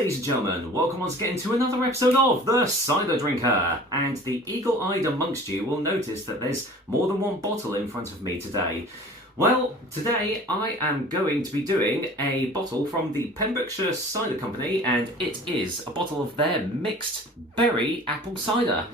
ladies and gentlemen, welcome once again to another episode of The Cider Drinker. And the eagle-eyed amongst you will notice that there's more than one bottle in front of me today. Well, today I am going to be doing a bottle from the Pembrokeshire Cider Company, and it is a bottle of their mixed berry apple cider.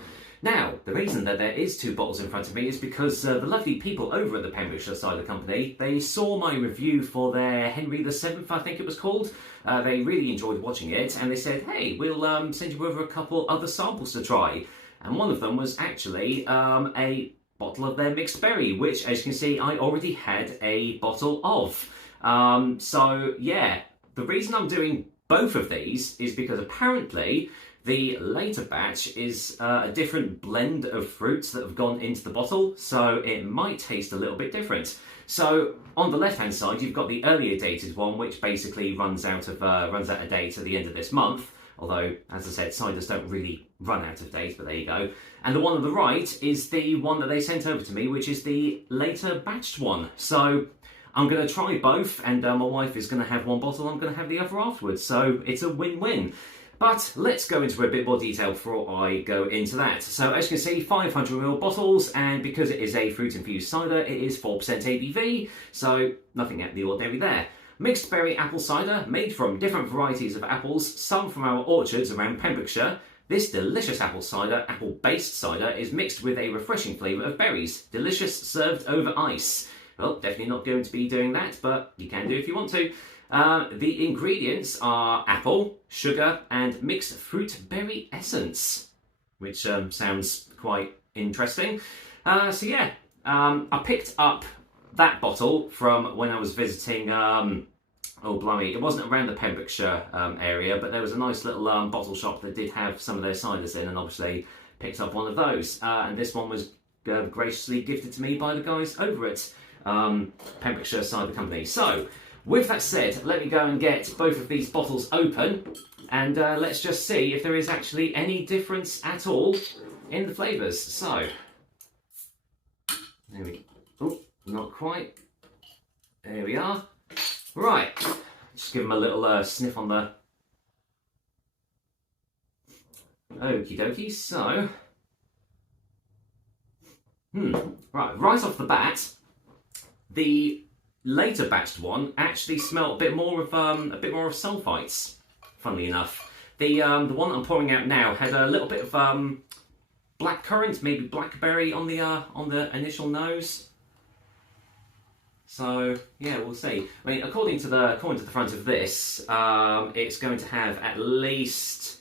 Now, the reason that there is two bottles in front of me is because the lovely people over at the Pembrokeshire Cider Company, they saw my review for their Henry VII, I think it was called. They really enjoyed watching it, and they said, hey, we'll send you over a couple other samples to try. And one of them was actually a bottle of their mixed berry, which, as you can see, I already had a bottle of. So, yeah, the reason I'm doing both of these is because apparently the later batch is a different blend of fruits that have gone into the bottle, so it might taste a little bit different. So on the left-hand side, you've got the earlier dated one, which basically runs out of date at the end of this month. Although, as I said, ciders don't really run out of date, but there you go. And the one on the right is the one that they sent over to me, which is the later batched one. So I'm going to try both, and my wife is going to have one bottle, I'm going to have the other afterwards. So it's a win-win. But let's go into a bit more detail before I go into that. So as you can see, 500ml bottles, and because it is a fruit-infused cider, it is 4% ABV, so nothing out of the ordinary there. Mixed berry apple cider, made from different varieties of apples, some from our orchards around Pembrokeshire. This delicious apple cider, apple-based cider, is mixed with a refreshing flavour of berries. Delicious, served over ice. Well, definitely not going to be doing that, but you can do if you want to. The ingredients are apple, sugar, and mixed fruit berry essence, which sounds quite interesting. I picked up that bottle from when I was visiting, oh blimey, it wasn't around the Pembrokeshire area, but there was a nice little bottle shop that did have some of their ciders in, and obviously picked up one of those. And this one was graciously gifted to me by the guys over at Pembrokeshire Cider Company. So, with that said, let me go and get both of these bottles open, and let's just see if there is actually any difference at all in the flavours. So, there we go. Oh, not quite. There we are. Right, just give them a little sniff on the... Okie dokie, so... Right off the bat, the later batched one actually smelled a bit more of sulfites. Funnily enough, the one that I'm pouring out now had a little bit of blackcurrant, maybe blackberry on the initial nose. So yeah, we'll see. I mean, according to the front of this, it's going to have at least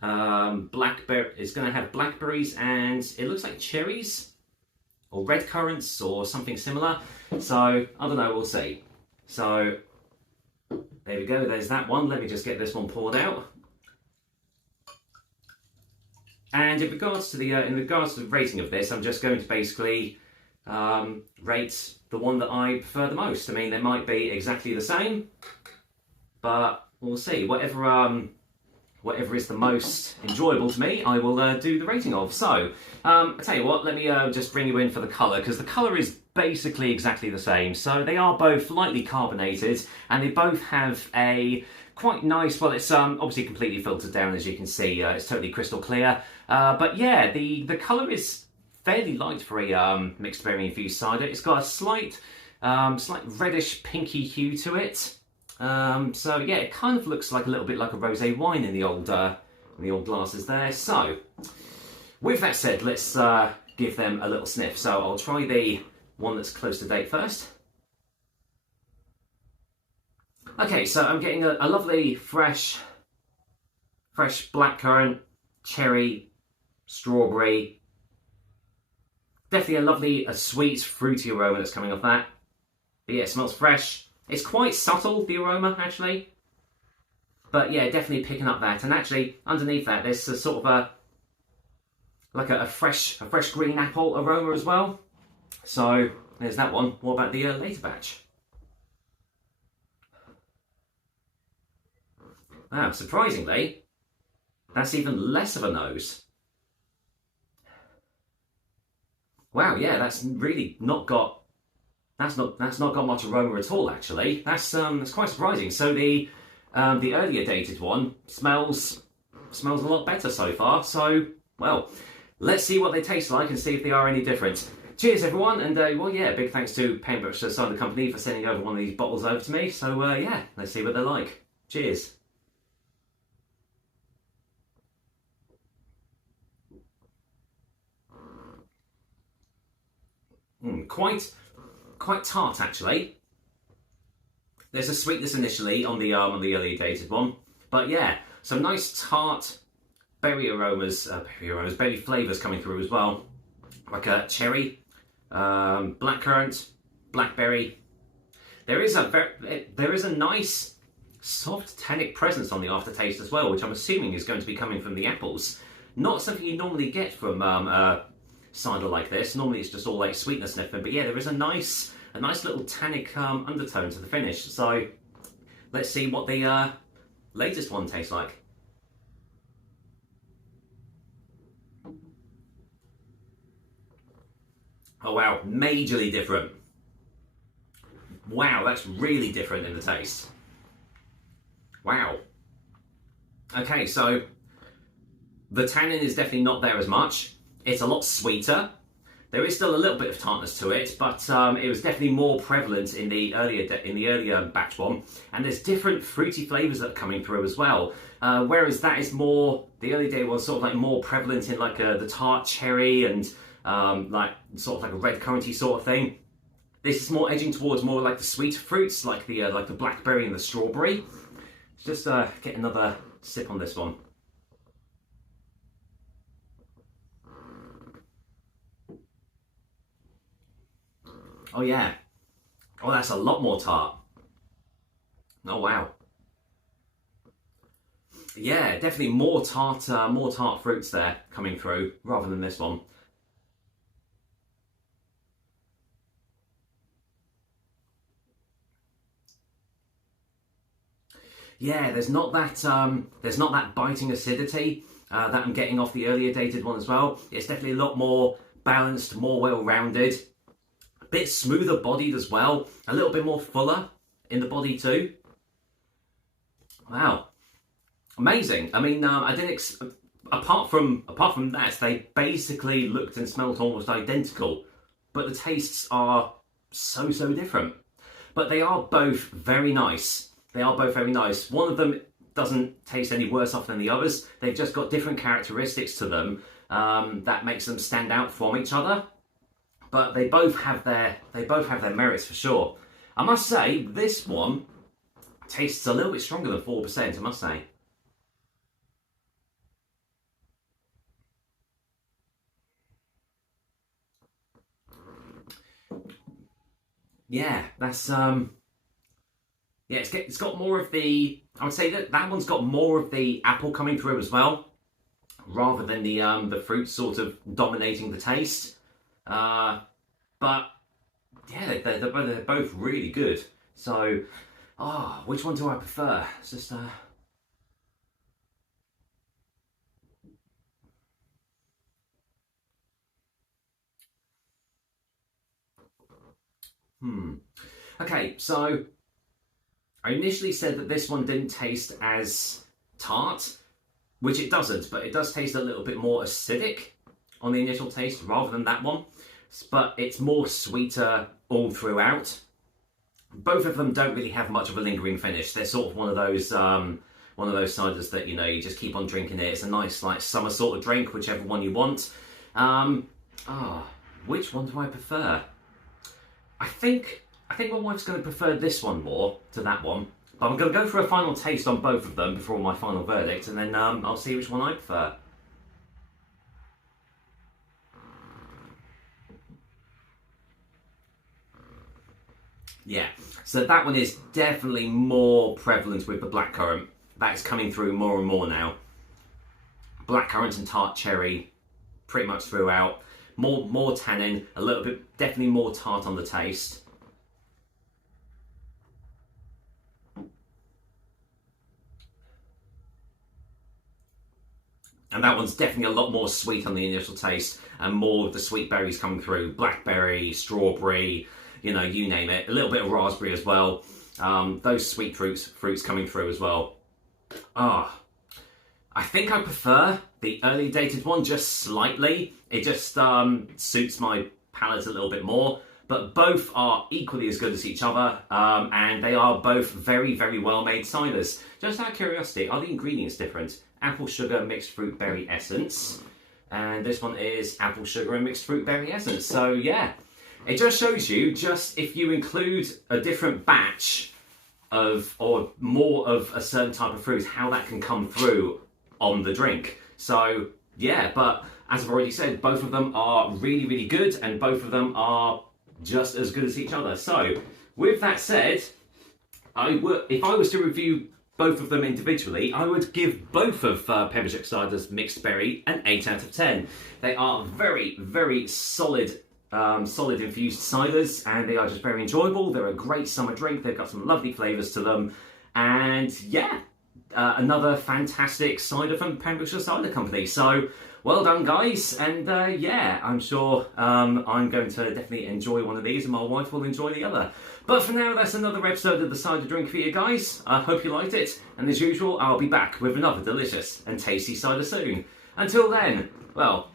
blackberry. It's going to have blackberries and it looks like cherries or red currants or something similar. So, I don't know, we'll see. So, there we go, there's that one. Let me just get this one poured out. And in regards to the rating of this, I'm just going to basically rate the one that I prefer the most. I mean, they might be exactly the same, but we'll see. Whatever is the most enjoyable to me, I will do the rating of. So, I'll tell you what, let me just bring you in for the colour, because the colour is basically exactly the same. So they are both lightly carbonated, and they both have a quite nice, well, it's obviously completely filtered down, as you can see. It's totally crystal clear. But yeah, the colour is fairly light for a mixed berry infused cider. It's got a slight reddish pinky hue to it. So yeah, it kind of looks like a little bit like a rosé wine in the old glasses there. So, with that said, let's give them a little sniff. So I'll try the one that's close to date first. Okay, so I'm getting a lovely fresh blackcurrant, cherry, strawberry. Definitely a sweet, fruity aroma that's coming off that. But yeah, it smells fresh. It's quite subtle, the aroma, actually. But yeah, definitely picking up that. And actually, underneath that, there's a sort of a fresh green apple aroma as well. So, there's that one. What about the later batch? Wow, surprisingly, that's even less of a nose. Wow, yeah, that's really not got That's not got much aroma at all, actually. That's quite surprising. So the The earlier dated one smells a lot better so far. So, well, let's see what they taste like and see if they are any different. Cheers, everyone, and well, yeah, big thanks to Pembrokeshire Cider Company for sending over one of these bottles over to me. So, yeah, let's see what they're like. Cheers. Quite tart, actually. There's a sweetness initially on the earlier dated one, but yeah, some nice tart berry aromas, berry flavours coming through as well, like a cherry, blackcurrant, blackberry. There is a nice soft tannic presence on the aftertaste as well, which I'm assuming is going to be coming from the apples. Not something you normally get from cider like this. Normally it's just all like sweetness and everything, but yeah, there is a nice little tannic undertone to the finish. So let's see what the latest one tastes like. Oh wow, majorly different. Wow, that's really different in the taste. Wow. Okay, so the tannin is definitely not there as much. It's a lot sweeter. There is still a little bit of tartness to it, but it was definitely more prevalent in the earlier batch one. And there's different fruity flavours that are coming through as well. Whereas that is more, the early day was sort of like more prevalent in like the tart cherry and like sort of like a red curranty sort of thing. This is more edging towards more like the sweeter fruits, like the blackberry and the strawberry. Let's just get another sip on this one. Oh yeah. Oh, that's a lot more tart. Oh wow. Yeah, definitely more tart fruits there coming through rather than this one. Yeah, there's not that biting acidity that I'm getting off the earlier dated one as well. It's definitely a lot more balanced, more well-rounded. A bit smoother bodied as well, a little bit more fuller in the body too. Wow, amazing. I mean, I didn't. Apart from that, they basically looked and smelled almost identical, but the tastes are so different. But they are both very nice. They are both very nice. One of them doesn't taste any worse off than the others. They've just got different characteristics to them that makes them stand out from each other. But they both have their merits for sure. I must say, this one tastes a little bit stronger than 4%, I must say. Yeah, that's yeah, it's got more of the. I would say that one's got more of the apple coming through as well, rather than the fruit sort of dominating the taste. But yeah, they're both really good. So, which one do I prefer? It's just Okay, so I initially said that this one didn't taste as tart, which it doesn't, but it does taste a little bit more acidic on the initial taste rather than that one. But it's more sweeter all throughout. Both of them don't really have much of a lingering finish. They're sort of one of those ciders that you just keep on drinking it. It's a nice like summer sort of drink, whichever one you want. Which one do I prefer? I think my wife's going to prefer this one more to that one. But I'm going to go for a final taste on both of them before my final verdict, and then I'll see which one I prefer. Yeah, so that one is definitely more prevalent with the blackcurrant. That's coming through more and more now. Blackcurrant and tart cherry, pretty much throughout. More tannin, a little bit, definitely more tart on the taste. And that one's definitely a lot more sweet on the initial taste, and more of the sweet berries coming through. Blackberry, strawberry, you name it. A little bit of raspberry as well. Those sweet fruits coming through as well. I think I prefer the early dated one just slightly. It just suits my palate a little bit more. But both are equally as good as each other, and they are both very, very well-made ciders. Just out of curiosity, are the ingredients different? Apple sugar, mixed fruit berry essence. And this one is apple sugar and mixed fruit berry essence. So yeah, it just shows you, just if you include a different batch of, or more of a certain type of fruit, how that can come through on the drink. So yeah, but as I've already said, both of them are really, really good, and both of them are just as good as each other. So with that said, if I was to review both of them individually, I would give both of Pembrokeshire Cider's Mixed Berry an 8 out of 10. They are very, very solid infused ciders, and they are just very enjoyable. They're a great summer drink. They've got some lovely flavours to them, and yeah, another fantastic cider from Pembrokeshire Cider Company. So well done, guys, and yeah, I'm sure I'm going to definitely enjoy one of these, and my wife will enjoy the other. But for now, that's another episode of the Cider Drink for you guys. I hope you liked it, and as usual, I'll be back with another delicious and tasty cider soon. Until then, well,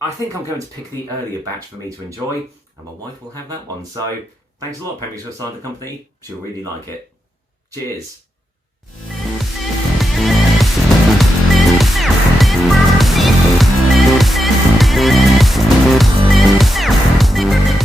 I think I'm going to pick the earlier batch for me to enjoy, and my wife will have that one. So thanks a lot, Pembrokeshire Cider Company. She'll really like it. Cheers. Thank you.